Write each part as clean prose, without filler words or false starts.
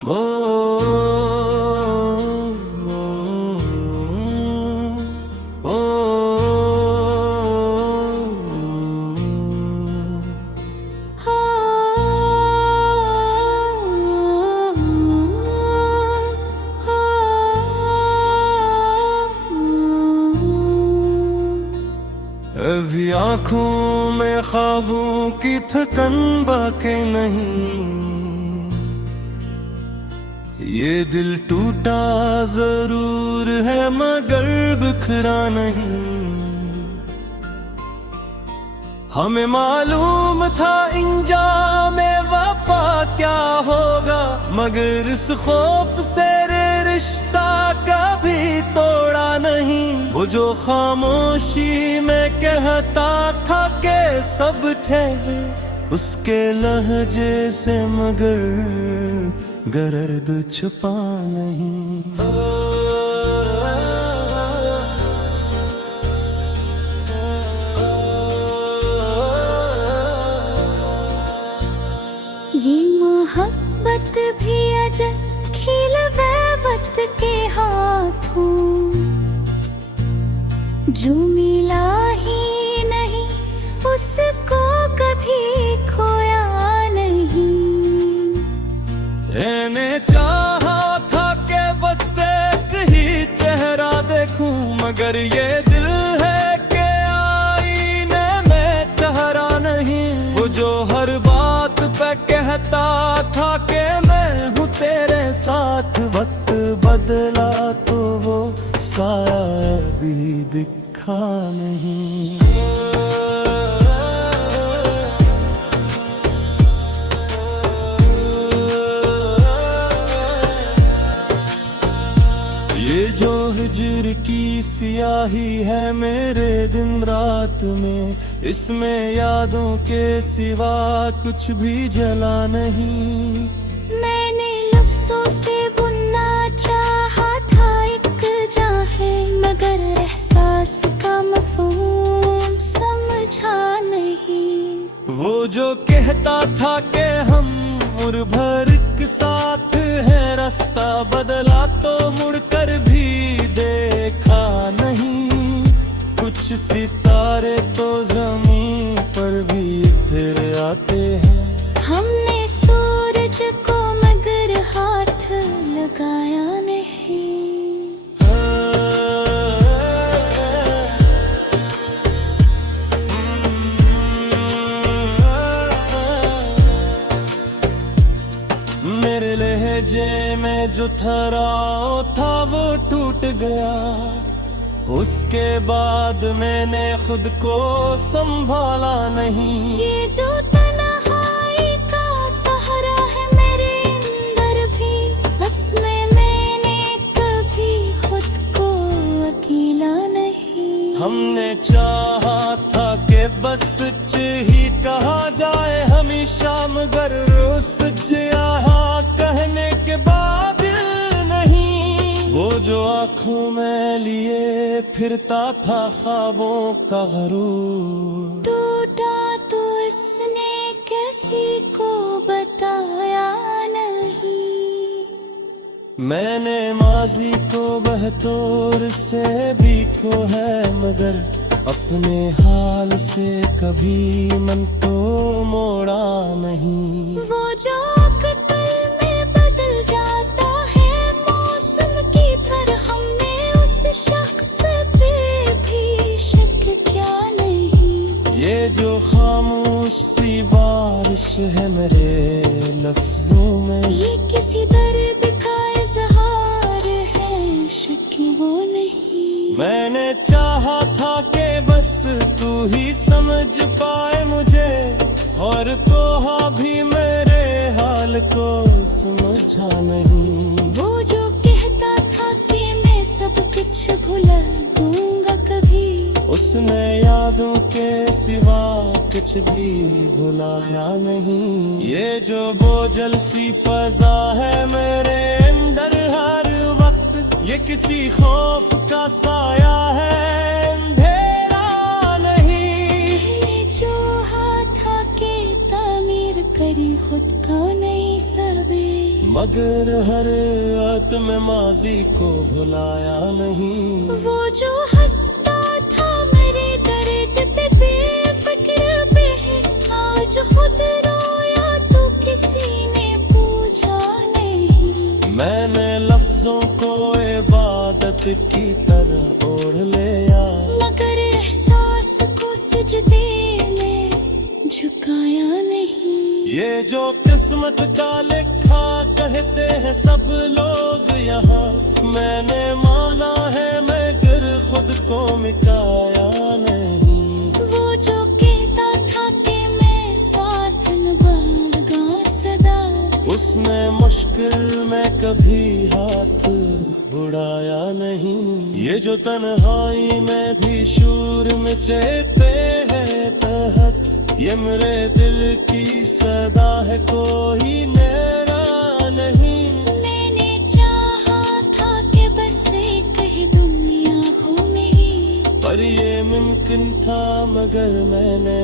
ओ, ओ, अभी आँखों में ख्वाबों की थकन बाकी नहीं, ये दिल टूटा जरूर है मगर बिखरा नहीं। हमें मालूम था इंजामे वफा क्या होगा, मगर इस खौफ से रिश्ता कभी तोड़ा नहीं। वो जो खामोशी में कहता था कि सब ठहरे, उसके लहजे से मगर गर्द छुपा नहीं। ये मोहब्बत भी अजब खिल वक्त के हाथों, जो मिला ही नहीं उसको कभी खोया नहीं। मैंने चाहा था कि बस एक ही चेहरा देखूं, मगर ये दिल है कि आईने में ठहरा नहीं। वो जो हर बात पे कहता था कि मैं हूँ तेरे साथ, वक्त बदला तो वो साया भी दिखा नहीं। ये जो हिजर की सियाही है मेरे दिन रात में, इसमें यादों के सिवा कुछ भी जला नहीं। मैंने लफ्जों से बुनना चाहा था एक जाहे, मगर एहसास का मफहूम समझा नहीं। वो जो कहता था कि हम उम्र भर के साथ है, रास्ता बदला तो मुड़कर भी देखा नहीं। कुछ सितारे तो जमीन पर भी फिर आते हैं, हमने सूरज को मगर हाथ लगाया नहीं। मेरे लहजे में जो ठहराव था वो टूट गया, उसके बाद मैंने खुद को संभाला नहीं। ये जो तन्हाई का सहारा है मेरे अंदर भी, बस मैंने कभी खुद को अकेला नहीं। हमने चाहा था कि बस सच ही कहा जाए हमेशा, मगर रोज सच यहाँ कहने के बाद नहीं। वो जो आँखों में लिए फिरता था ख्वाबों का गरूर, टूटा तो इसने किसी को बताया नहीं। मैंने माजी को बहतौर से भी खो है, मगर अपने हाल से कभी मन तो मोड़ा नहीं। वो जो कत्ल में बदल जाता है मौसम की तरह, हमने उस शख्स पे भी शक क्या नहीं। ये जो खामोश सी बारिश है मेरे लफ्जों में, ये किसी दर्द का इजहार है, शक वो नहीं। मैंने चाहा था कि बस तू ही समझ पाए मुझे, और कोहा भी मेरे हाल को समझा नहीं। वो जो कहता था कि मैं सब कुछ भुला दूंगा कभी, उसने यादों के सिवा कुछ भी भुलाया नहीं। ये जो बोझल सी फजा है मेरे अंदर हर वक्त, ये किसी खौफ का साया है, अंधेरा नहीं। पहले जो हाथ था के तामीर करी खुद को नहीं सबे, मगर हर रात में माजी को भुलाया नहीं। वो जो हंसता था मेरे दर्द पे बेफिक्र पे है, आज खुद रोया तो किसी ने पूछा नहीं। मैंने लफ्जों को इबादत की तरह ओढ़ लिया, मगर एहसास को सजदे में झुकाया नहीं। ये जो किस्मत का लिखा कहते हैं सब लोग यहाँ, मैंने माना है मगर खुद को मिटाया नहीं। वो जो कहता था कि मैं साथ निभाऊंगा सदा, उसने मुश्किल में कभी हाथ बुढ़ाया नहीं। ये जो तन्हाई में भी शूर मचेते हैं तहत, ये मेरे दिल की सदा है, कोई मेरा नहीं। मैंने चाहा था कि बस एक ही दुनिया हो मेरी, पर ये मुमकिन था मगर मैंने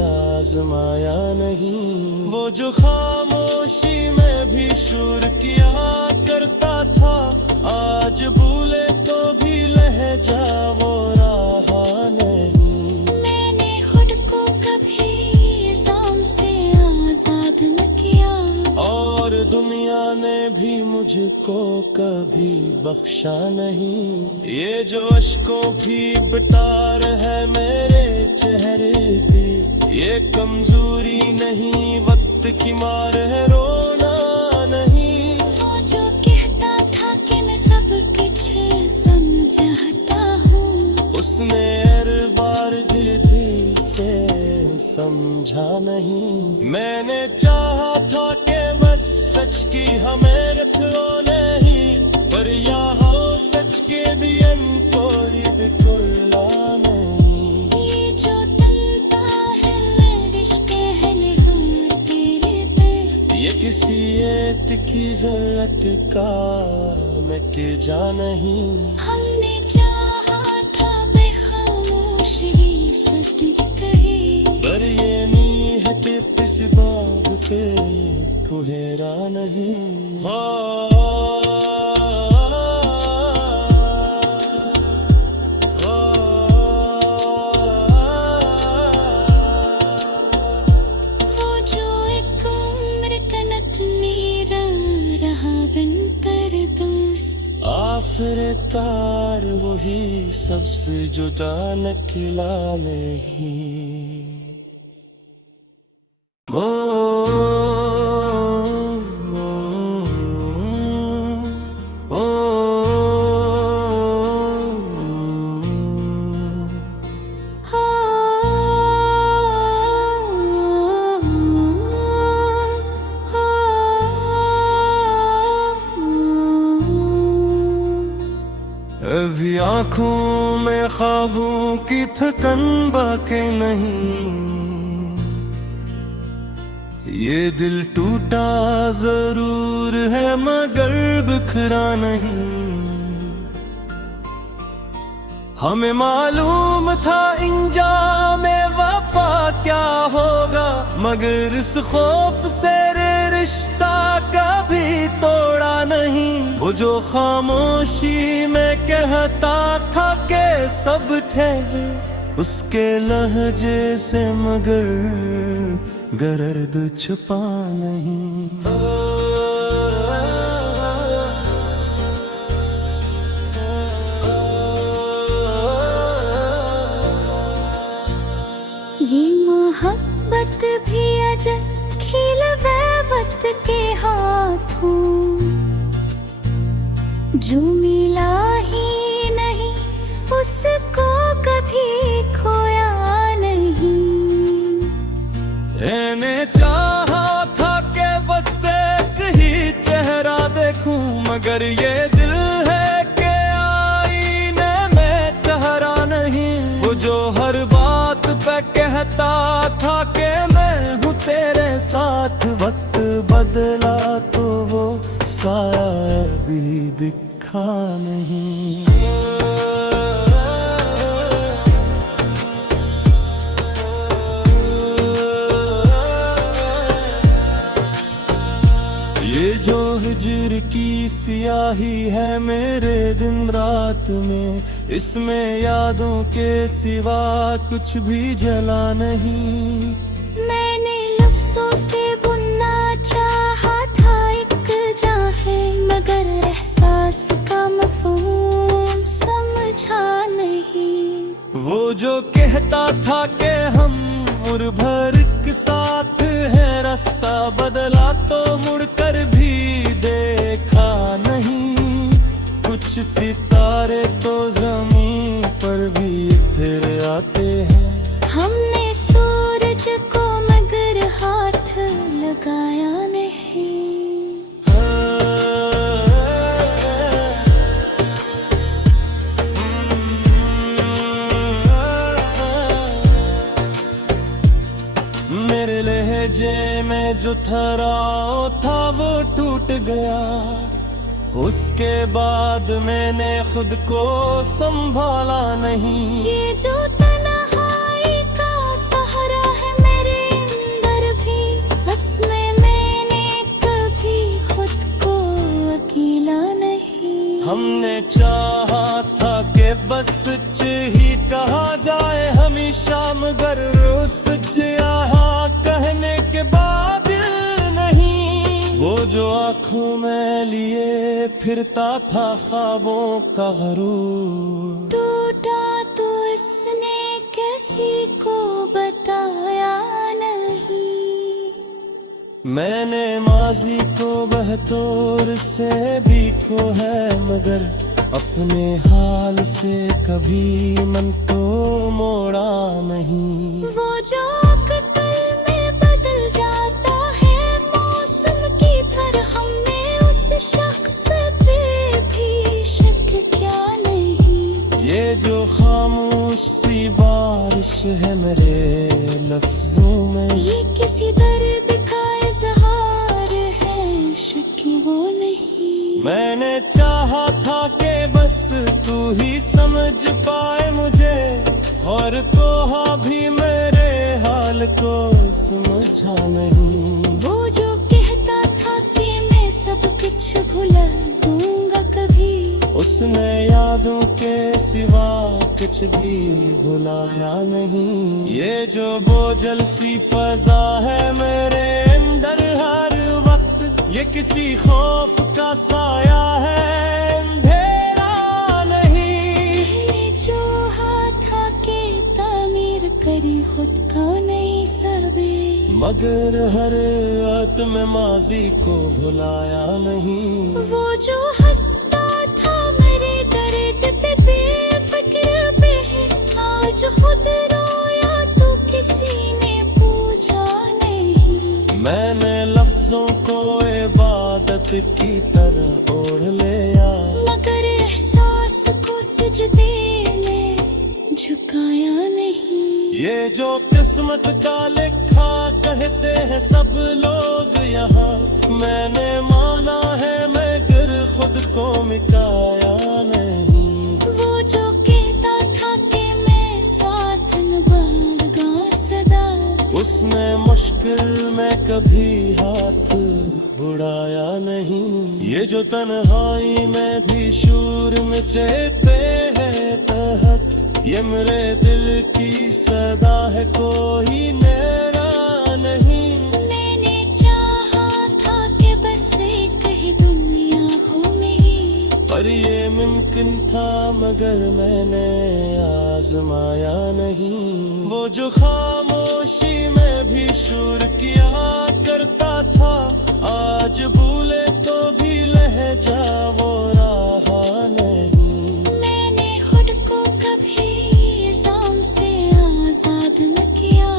आजमाया नहीं। वो जो खामोशी में भी शूर किया करता था, आज भूले तो भी लहजा वो रहा नहीं। मैंने खुद को कभी इल्जाम से आजाद न किया, और दुनिया ने भी मुझको कभी बख्शा नहीं। ये जो अश्कों की बटार है मेरे चेहरे पे, ये कमजोरी नहीं वक्त की मार है, रोना नहीं। वो जो कहता था कि मैं सब कुछ समझता हूँ, उसने हर बार दिल से समझा नहीं। मैंने चाहा था कि बस सच की हमें रखो नहीं, पर यहाँ सच के भी कोई बिकुला नहीं। ये जो तलता है मेरे इश्क़ हलहार तेरे पे, ये किसी एक की गलत का मैं के जा नहीं। हमने चाहा था बेखामोशी सच कही, पर ये नहीं है कि किस बात पे कुहेरा नहीं। वो जो एक उम्र कनत मेरा रहा बनकर दोस्त, आखिरकार वही सबसे जुदा निकला नहीं। अभी आँखों में ख्वाबों की थकन बाकी नहीं, ये दिल टूटा जरूर है मगर बिखरा नहीं। हमें मालूम था इंजाम वफा क्या होगा, मगर इस खौफ से रिश्ता कभी तोड़ा नहीं। वो जो खामोशी में कहता था कि सब ठहरे, उसके लहजे से मगर गर्द छुपा नहीं। ये मोहब्बत भी अजब खेल वक्त के हाथों, जो मिला ही नहीं उसको कभी खोया नहीं। मैंने चाहा था कि बस एक ही चेहरा देखूं, मगर ये दिल है कि आईने में ठहरा नहीं। वो जो हर बात पे कहता था कि मैं हूँ तेरे साथ, वक्त बदला तो वो साया भी दिखा नहीं। ये जो हिज्र की सियाही है मेरे दिन रात में, इसमें यादों के सिवा कुछ भी जला नहीं। मैंने लफ्जों से बुनना चाहा था एक जाहे, मगर एहसास का मफहूम समझा नहीं। वो जो कहता था कि हम उम्र भर के साथ है, रास्ता बदला तो मुड़कर भी देखा नहीं। कुछ सितारे तो जमीन पर भी फिर आते हैं, हमने सूरज को मगर हाथ लगाया नहीं। मेरे लहजे में जो ठहराव था वो टूट गया, उसके बाद मैंने खुद को संभाला नहीं। ये जो तन्हाई का सहारा है मेरे अंदर भी, बस मैंने कभी खुद को अकेला नहीं। हमने चाहा था कि बस सच ही कहा जाए हमेशा, मगर रोज सच यहाँ कहने के बाद नहीं। वो जो आंखों में लिए फिरता था ख्वाबों का गरूर, टूटा तो इसने किसी को बताया नहीं। मैंने माजी को बहतौर से भी खो है, मगर अपने हाल से कभी मन तो मोड़ा नहीं। वो जो कत्ल में बदल जाता है मौसम की तरह, हमने उस शख्स पे भी शक क्या नहीं। ये जो खामोश सी बारिश है मेरे लफ्जों में, ये किसी दर्द का इजहार है, शक वो नहीं। मैंने चाहा था कि बस तू ही समझ पाए मुझे, और कोहा भी मेरे हाल को समझा नहीं। वो जो कहता था कि मैं सब कुछ भुला दूंगा कभी, उसने यादों के सिवा कुछ भी भुलाया नहीं। ये जो बोझल सी फजा है मेरे अंदर हर वक्त, ये किसी खौफ का साया है, अंधेरा नहीं। पहले जो हाथ आके तामीर करी खुद को नहीं सबे, मगर हर आत्म माजी को भुलाया नहीं। वो जो हंसता था मेरे दर्द पे बेफिक्र पे है, आज खुद रोया तो किसी ने पूछा नहीं। मैंने लफ्जों को इबादत की तरह ओढ़ लिया, मगर एहसास को सजदे में झुकाया नहीं। ये जो किस्मत का लिखा कहते हैं सब लोग यहाँ, मैंने माना है मगर खुद को मिटाया नहीं। वो जो कहता था कि मैं साथ निभाऊंगा सदा, उसने मुश्किल में कभी हाथ उड़ाया नहीं। ये जो तन्हाई में भी शूर मचेते हैं तहत, ये मेरे दिल की सदा है, कोई मेरा नहीं। मैंने चाहा था कि बस एक ही दुनिया हो मेरी, पर ये मुमकिन था मगर मैंने आजमाया नहीं। वो जो खामोशी में भी शूर किया करता था, आज भूले तो भी लहजा वो रहा नहीं। मैंने खुद को कभी इल्जाम से आजाद न किया,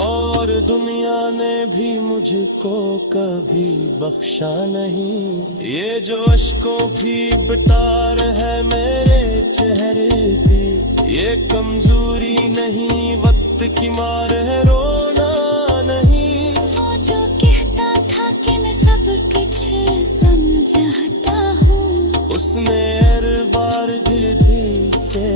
और दुनिया ने भी मुझको कभी बख्शा नहीं। ये जो अश्कों भी बटार है मेरे चेहरे पे, ये कमजोरी नहीं वक्त की मार है, रोना नहीं। वो जो कहता था कि मैं सब कुछ समझता हूँ, उसने हर बार दिल से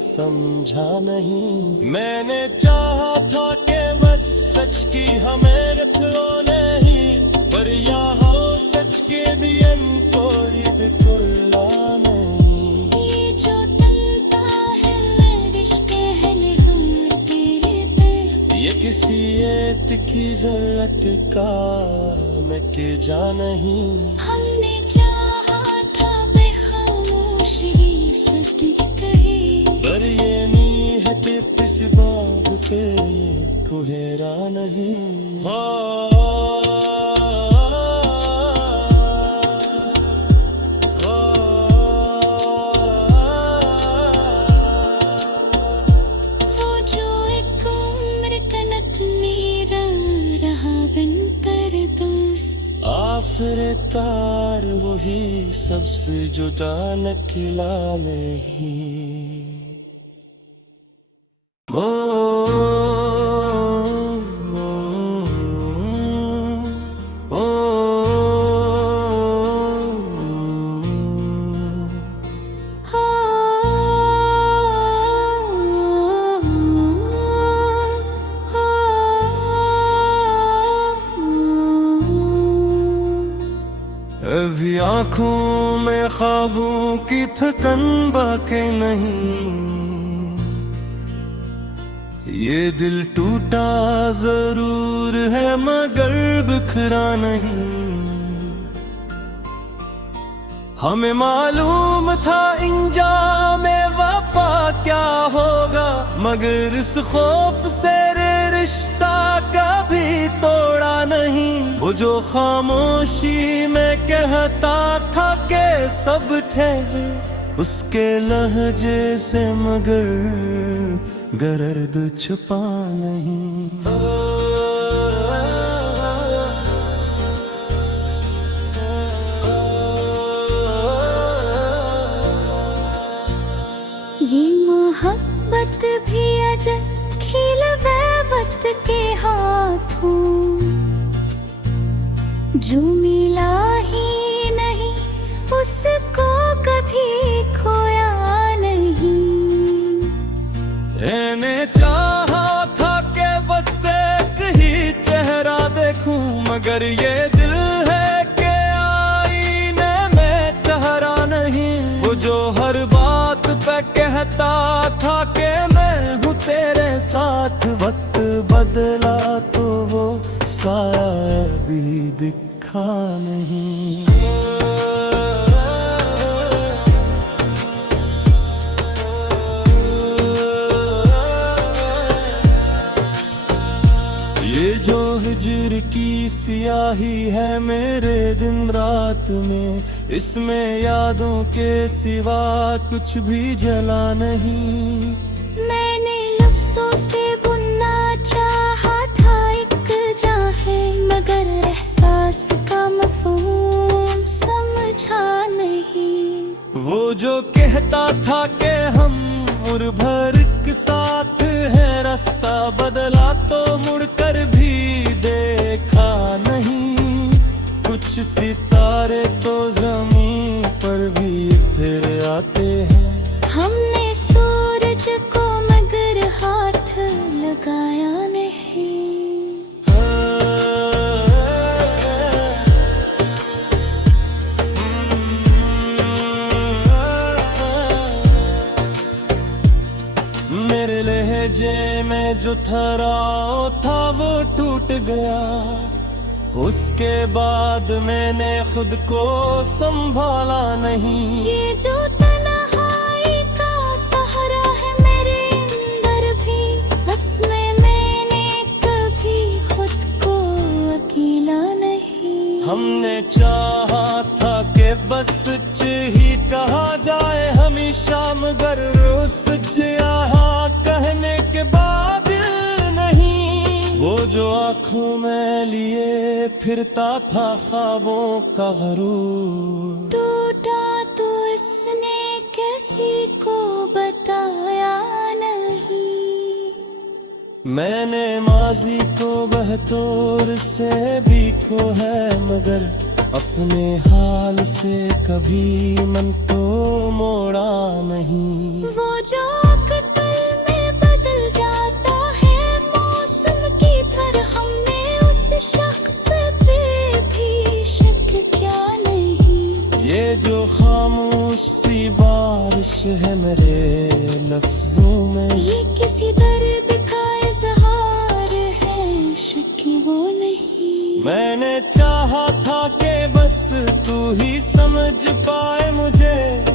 समझा नहीं। मैंने चाहा था कि बस सच की हमें रखो नहीं, पर यहाँ सच के भी लेकिन कोई भी कुर्ला नहीं। ये जो तलता है रिश्ते है निहार तेरे पे। ये किसी एक की गलत का मैं के जा नहीं। हमने चाहा था बेखामोश ये सच कहे। पर ये नी है कि इस बात पे ये कुहेरा नहीं। वो जो एक उम्र का नतनीरा रहा बनकर दोस्त। आखिर तार वही सबसे जुदा निकला नहीं। अभी आँखों में ख्वाबों की थकन बाकी नहीं। ये दिल टूटा जरूर है मगर बिखरा नहीं। हमें मालूम था इंजाम वफा क्या होगा, मगर इस खौफ से रिश्ता कभी तोड़ा नहीं। वो जो खामोशी में कहता था कि सब ठहरे, उसके लहजे से मगर गर्द छुपा नहीं। ये मोहब्बत भी अजब खिल वक्त के हाथों, जो मिला ही नहीं उसको कभी खोया नहीं। मैंने चाहा था कि बस एक ही चेहरा देखूं, मगर ये दिल है कि आईने में ठहरा नहीं। वो जो हर बात पे कहता था कि मैं हूँ तेरे साथ, वक्त बदला तो वो साया भी दिखा नहीं। ये जो हिजर की सियाही है मेरे दिन रात में, इसमें यादों के सिवा कुछ भी जला नहीं। मैंने लफ्जों से बुनना चाहा था एक जाहे, मगर एहसास का मफहूम समझा नहीं। वो जो कहता था कि हम उम्र भर के साथ है, रास्ता बदला तो मुड़कर भी देखा नहीं। कुछ सितारे तो जमीन पर भी फिर आते हैं। हमने सूरज को मगर हाथ लगाया नहीं। मेरे लहजे में जो ठहराव था वो टूट गया, उसके बाद मैंने खुद को संभाला नहीं। ये जो तन्हाई का सहारा है मेरे अंदर भी, बस मैंने कभी खुद को अकेला नहीं। हमने चाहा था कि बस सच ही कहा जाए हमेशा, मगर रोज सच यहाँ कहने के बाद नहीं। वो जो आँखों में लिए फिरता था ख्वाबों का गरूर, टूटा तो इसने किसी को बताया नहीं। मैंने माजी को बहतौर से भी खो है, मगर अपने हाल से कभी मन तो मोड़ा नहीं। वो जो कत्ल में बदल जाता है मौसम की तरह, हमने उस शख्स पे भी शक क्या नहीं। जो खामोश सी बारिश है मेरे लफ्जों में, ये किसी दर्द का इजहार है, शक वो नहीं। मैंने चाहा था कि बस तू ही समझ पाए मुझे।